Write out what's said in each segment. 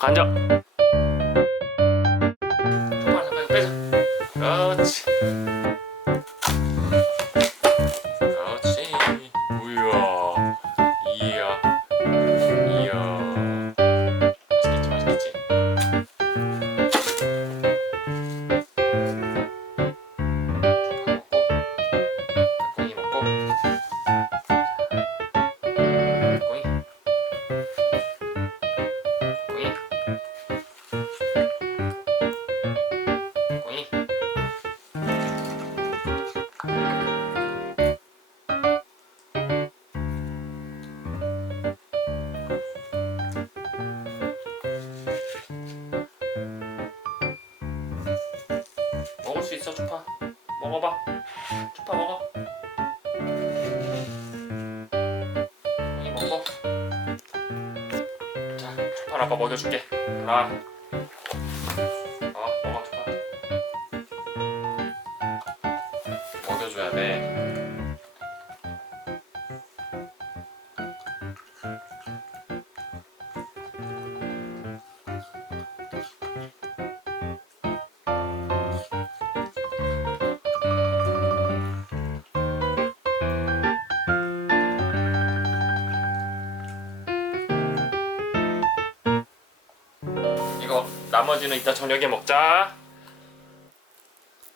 탁 앉아. 조금만 빼자. 그렇지. 먹을 수 있어 추파. 먹어봐. 추파 먹어. 이 먹고 자 추파 아빠 먹여줄게. 라 어, 먹어 추파. 먹여줘야 돼 나머지는 이따 저녁에 먹자.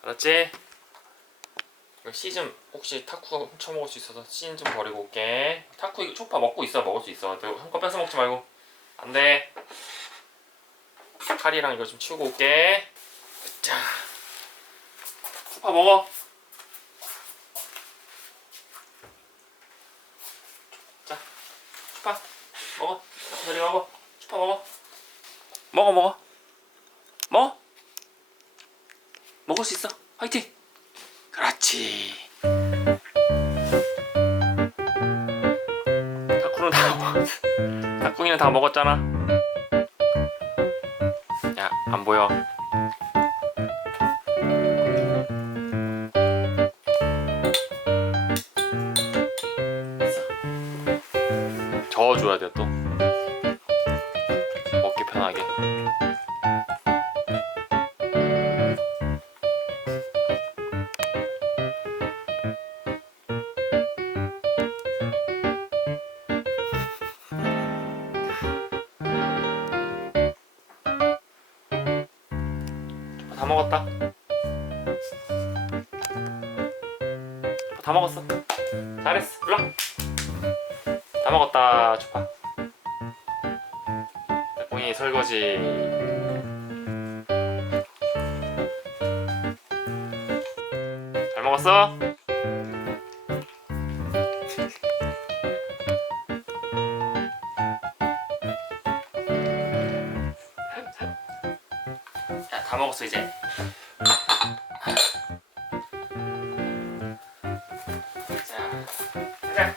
알았지? 이거 씨좀 혹시 타쿠 훔쳐 먹을 수 있어서 씨는 좀 버리고 올게. 타쿠 이거 초파 먹고 있어 먹을 수 있어. 너 한껏 뺏어 먹지 말고. 안 돼. 칼이랑 이거 좀 치우고 올게. 자, 초파 먹어. 자, 초파 먹어. 저리 먹어. 초파 먹어. 먹어 먹어 먹어 먹을 수 있어. 화이팅! 그렇지. 닭구는 다 먹었 닭구이는 다 먹었잖아. 야 안 보여. 저어줘야 돼 또. 먹기 편하게 다 먹었다. 다 먹었어. 잘했어. 일로 와. 다 먹었다 초파. 닭공이 설거지. 잘 먹었어? 다 먹었어 이제. 자 가자.